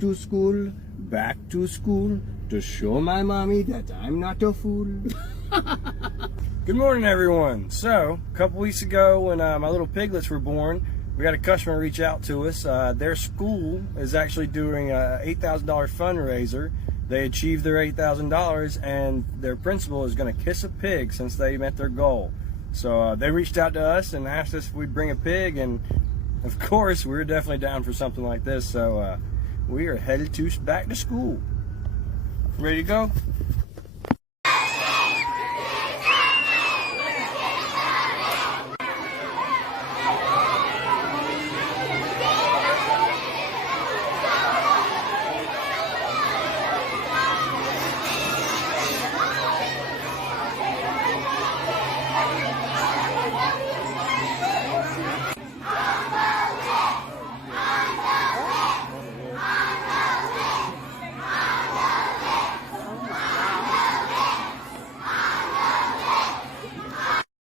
to school, to show my mommy that I'm not a fool. Good morning, everyone. So, a couple weeks ago when my little piglets were born, we had a customer reach out to us. Their school is actually doing a $8,000 fundraiser. They achieved their $8,000 and their principal is going to kiss a pig since they met their goal. So they reached out to us and asked us if we'd bring a pig, and of course we were definitely down for something like this. So we are headed back to school. Ready to go?